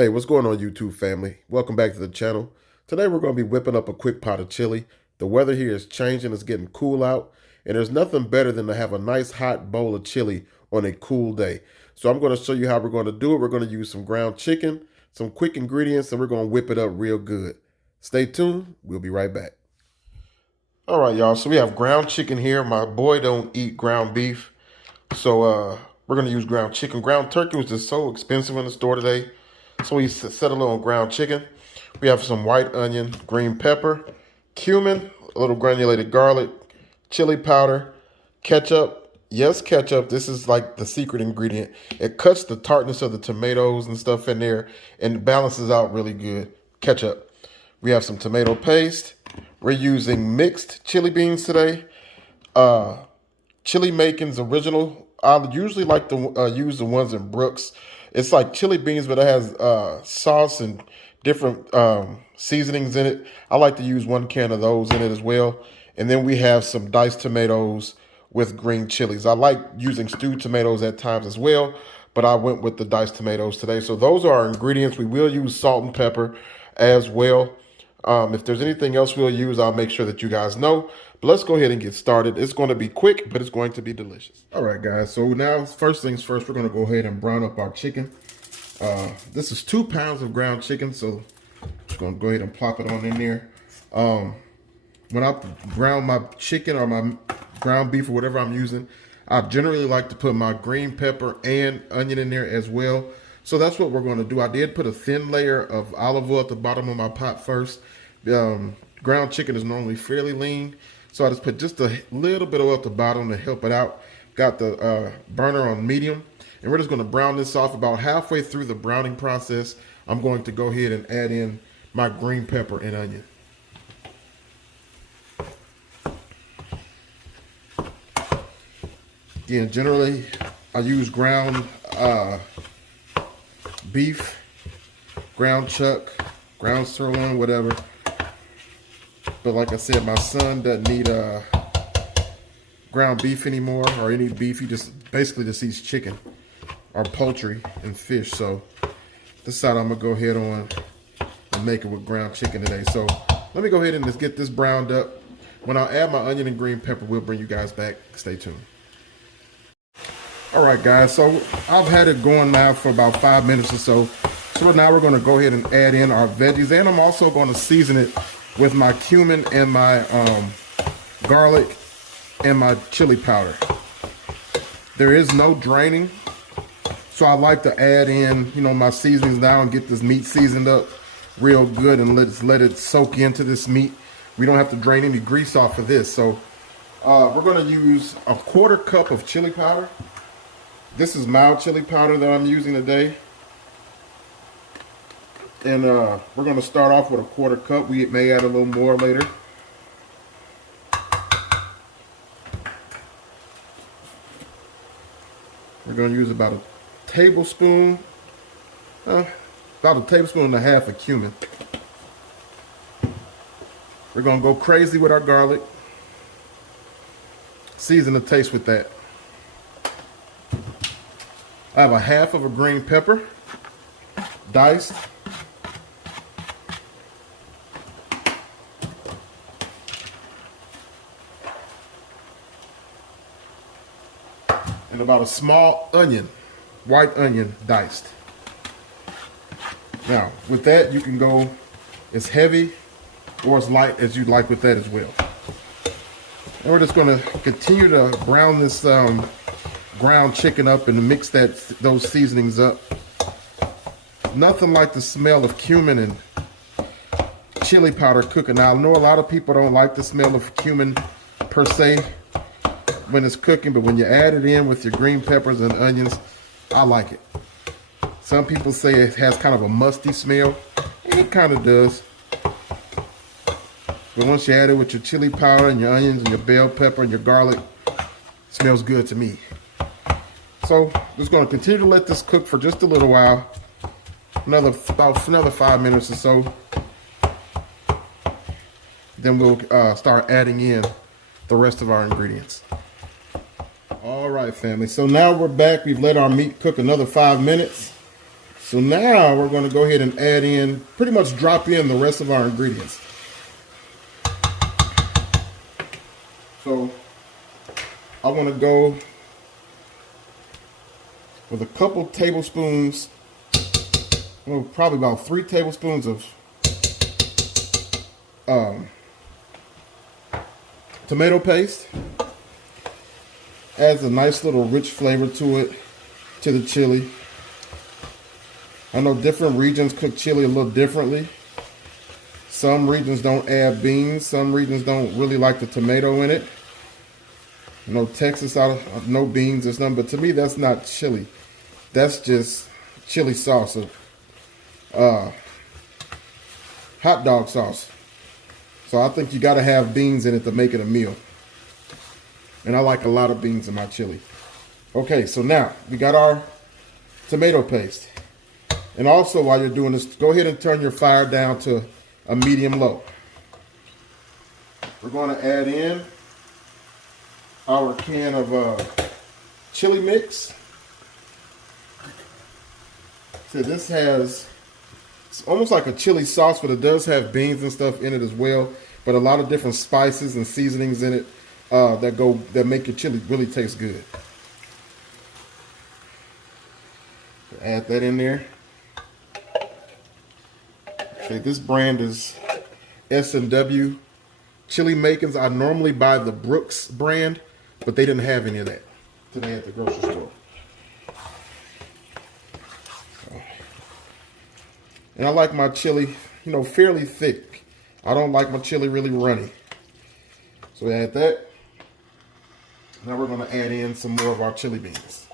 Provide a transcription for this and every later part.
Hey, what's going on, YouTube family? Welcome back to the channel. Today we're going to be whipping up a quick pot of chili. The weather here is changing, it's getting cool out, and there's nothing better than to have a nice hot bowl of chili on a cool day. So I'm going to show you how we're going to do it. We're going to use some ground chicken, some quick ingredients, and we're going to whip it up real good. Stay tuned. We'll be right back. All right, y'all. So we have ground chicken here. My boy don't eat ground beef, so we're going to use ground chicken. Ground turkey was just so expensive in the store today. So we settle on ground chicken. We have some white onion, green pepper, cumin, a little granulated garlic, chili powder, ketchup. Yes, ketchup. This is like the secret ingredient. It cuts the tartness of the tomatoes and stuff in there and balances out really good. Ketchup. We have some tomato paste. We're using mixed chili beans today. Chili Makin's original. I usually like to use the ones in Brooks. It's like chili beans, but it has sauce and different seasonings in it. I like to use 1 can of those in it as well. And then we have some diced tomatoes with green chilies. I like using stewed tomatoes at times as well, but I went with the diced tomatoes today. So those are our ingredients. We will use salt and pepper as well. If there's anything else we'll use, I'll make sure that you guys know. But let's go ahead and get started. It's going to be quick, but it's going to be delicious. All right, guys. So now, first things first, we're going to go ahead and brown up our chicken. This is 2 pounds of ground chicken, so I'm just going to go ahead and plop it on in there. When I brown my chicken or my ground beef or whatever I'm using, I generally like to put my green pepper and onion in there as well. So that's what we're going to do. I did put a thin layer of olive oil at the bottom of my pot first. Ground chicken is normally fairly lean, so I just put just a little bit of oil at the bottom to help it out. Got the burner on medium, and we're just going to brown this off. About halfway through the browning process, I'm going to go ahead and add in my green pepper and onion. Again, generally, I use ground beef, ground chuck, ground sirloin, whatever. But like I said, my son doesn't need ground beef anymore or any beef. He just basically just eats chicken or poultry and fish. So this side I'm gonna go ahead on and make it with ground chicken today. So let me go ahead and just get this browned up. When I add my onion and green pepper, we'll bring you guys back. Stay tuned. All right, guys, so I've had it going now for about 5 minutes or so. So now we're gonna go ahead and add in our veggies, and I'm also gonna season it with my cumin and my garlic and my chili powder. There is no draining, so I like to add in, my seasonings now and get this meat seasoned up real good and let it soak into this meat. We don't have to drain any grease off of this. So we're gonna use a 1/4 cup of chili powder. This is mild chili powder that I'm using today. And we're going to start off with a 1/4 cup. We may add a little more later. We're going to use about a tablespoon, about a tablespoon and a half of cumin. We're going to go crazy with our garlic. Season the taste with that. I have a half of a green pepper, diced. And about a small onion, white onion, diced. Now, with that, you can go as heavy or as light as you'd like with that as well. And we're just going to continue to brown this ground chicken up and mix those seasonings up. Nothing like the smell of cumin and chili powder cooking. Now, I know a lot of people don't like the smell of cumin per se when it's cooking, but when you add it in with your green peppers and onions, I like it. Some people say it has kind of a musty smell, and it kind of does. But once you add it with your chili powder and your onions and your bell pepper and your garlic, it smells good to me. So just going to continue to let this cook for just a little while, about another 5 minutes or so. Then we'll start adding in the rest of our ingredients. All right, family. So now we're back. We've let our meat cook another 5 minutes. So now we're going to go ahead and add in, pretty much drop in the rest of our ingredients. So I want to go with a couple tablespoons, well, probably about 3 tablespoons of tomato paste. Adds a nice little rich flavor to it, to the chili. I know different regions cook chili a little differently. Some regions don't add beans. Some regions don't really like the tomato in it. You know, Texas, no beans or something, but to me, that's not chili. That's just chili sauce, hot dog sauce. So I think you got to have beans in it to make it a meal. And I like a lot of beans in my chili. Okay, so now we got our tomato paste. And also, while you're doing this, go ahead and turn your fire down to a medium-low. We're going to add in our can of chili mix. So this has, it's almost like a chili sauce, but it does have beans and stuff in it as well. But a lot of different spices and seasonings in it that make your chili really taste good. Add that in there. Okay, this brand is S&W Chili Makins. I normally buy the Brooks brand, but they didn't have any of that today at the grocery store. And I like my chili, you know, fairly thick. I don't like my chili really runny. So we add that. Now we're going to add in some more of our chili beans.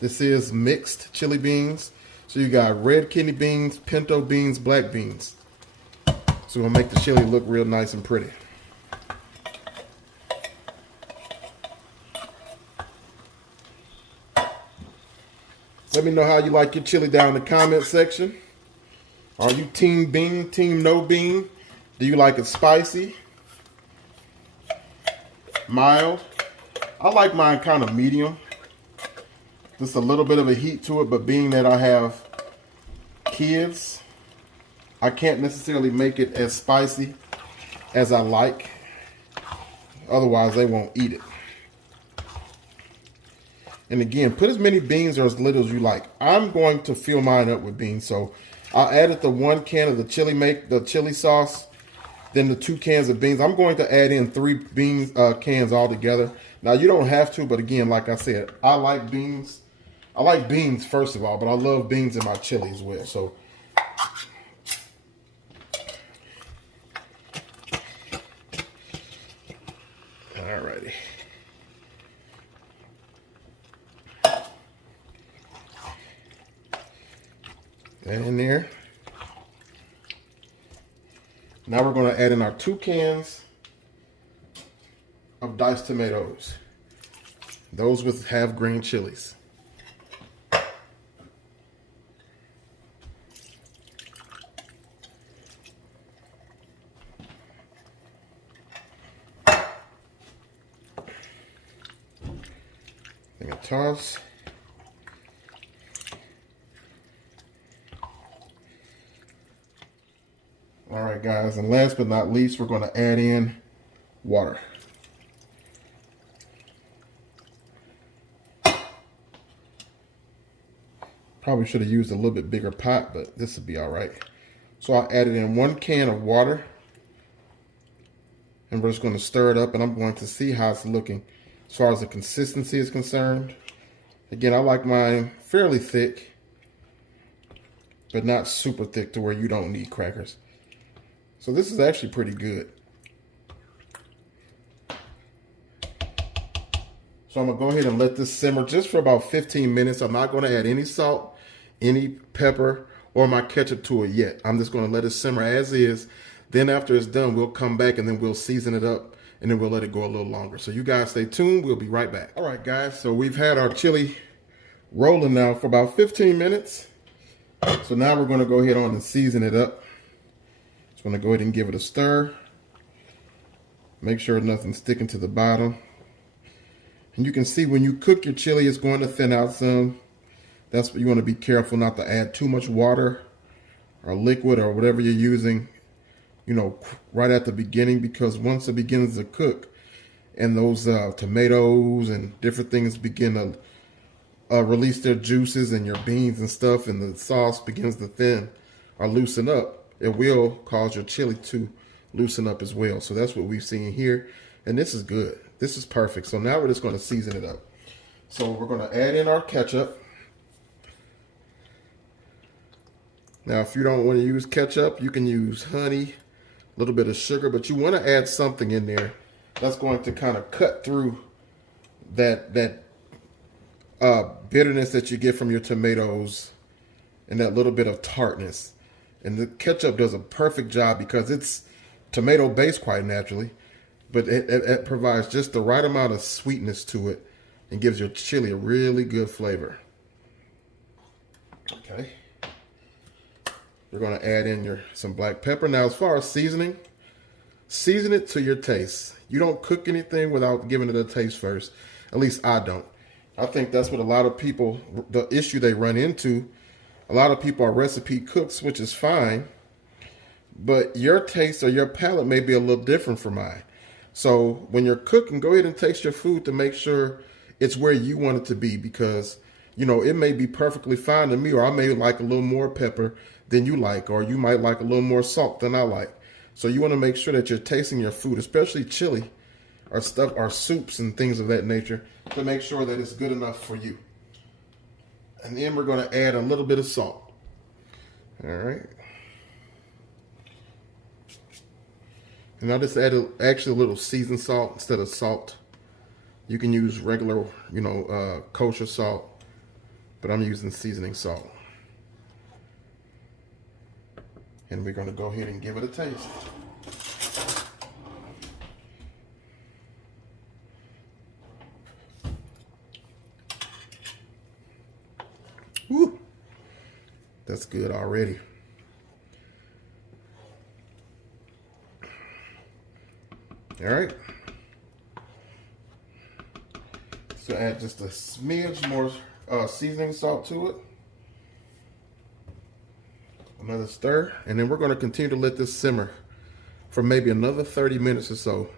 This is mixed chili beans. So you got red kidney beans, pinto beans, black beans. So we'll make the chili look real nice and pretty. Let me know how you like your chili down in the comment section. Are you team bean, team no bean? Do you like it spicy? Mild? I like mine kind of medium. Just a little bit of a heat to it, but being that I have kids, I can't necessarily make it as spicy as I like. Otherwise, they won't eat it. And again, put as many beans or as little as you like. I'm going to fill mine up with beans, so I added the 1 can of the chili sauce, then the 2 cans of beans. I'm going to add in 3 beans cans all together. Now you don't have to, but again, like I said, I like beans. I like beans first of all, but I love beans in my chili as well. So alrighty. That in there. Now we're going to add in our 2 cans of diced tomatoes. Those with half green chilies. Then a toss. All right, guys, and last but not least, we're going to add in water. Probably should have used a little bit bigger pot, but this would be all right. So I added in 1 can of water, and we're just going to stir it up, and I'm going to see how it's looking as far as the consistency is concerned. Again, I like mine fairly thick, but not super thick to where you don't need crackers. So this is actually pretty good. So I'm going to go ahead and let this simmer just for about 15 minutes. I'm not going to add any salt, any pepper, or my ketchup to it yet. I'm just going to let it simmer as is. Then after it's done, we'll come back and then we'll season it up and then we'll let it go a little longer. So you guys stay tuned. We'll be right back. All right, guys. So we've had our chili rolling now for about 15 minutes. So now we're going to go ahead on and season it up. Just want to go ahead and give it a stir. Make sure nothing's sticking to the bottom. And you can see when you cook your chili, it's going to thin out some. That's what you want to be careful not to add too much water or liquid or whatever you're using, you know, right at the beginning, because once it begins to cook and those tomatoes and different things begin to release their juices and your beans and stuff, and the sauce begins to thin or loosen up, it will cause your chili to loosen up as well. So that's what we've seen here, and this is good. This is perfect. So now we're just going to season it up. So we're going to add in our ketchup. Now, if you don't want to use ketchup, you can use honey, a little bit of sugar, but you want to add something in there that's going to kind of cut through that bitterness that you get from your tomatoes and that little bit of tartness. And the ketchup does a perfect job because it's tomato based quite naturally, but it provides just the right amount of sweetness to it and gives your chili a really good flavor. Okay. You're going to add in some black pepper. Now, as far as seasoning, season it to your taste. You don't cook anything without giving it a taste first. At least I don't. I think that's what a lot of people, the issue they run into. A lot of people are recipe cooks, which is fine, but your taste or your palate may be a little different from mine. So when you're cooking, go ahead and taste your food to make sure it's where you want it to be, because, you know, it may be perfectly fine to me, or I may like a little more pepper than you like, or you might like a little more salt than I like. So you want to make sure that you're tasting your food, especially chili or stuff, or soups and things of that nature, to make sure that it's good enough for you. And then we're going to add a little bit of salt. All right. And I just added actually a little seasoned salt instead of salt. You can use regular, you know, kosher salt, but I'm using seasoning salt. And we're going to go ahead and give it a taste. Woo! That's good already. All right. So add just a smidge more seasoning salt to it. Another stir, and then we're going to continue to let this simmer for maybe another 30 minutes or so.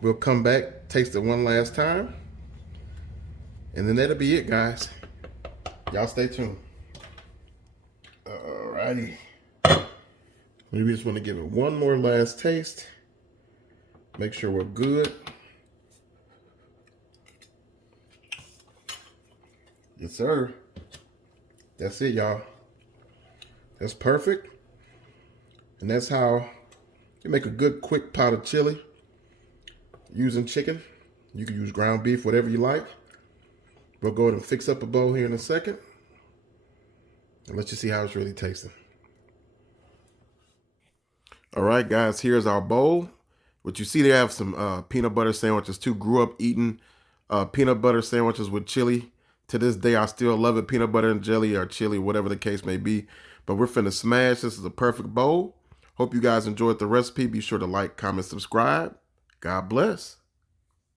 We'll come back, taste it one last time, and then that'll be it, guys. Y'all stay tuned. Alrighty. We just want to give it one more last taste. Make sure we're good. Yes, sir. That's it, y'all. That's perfect. And that's how you make a good quick pot of chili using chicken. You can use ground beef, whatever you like. We'll go ahead and fix up a bowl here in a second and let you see how it's really tasting. All right, guys, here's our bowl. What you see, they have some peanut butter sandwiches too. Grew up eating peanut butter sandwiches with chili. To this day, I still love it. Peanut butter and jelly or chili, whatever the case may be. But we're finna smash. This is a perfect bowl. Hope you guys enjoyed the recipe. Be sure to like, comment, subscribe. God bless.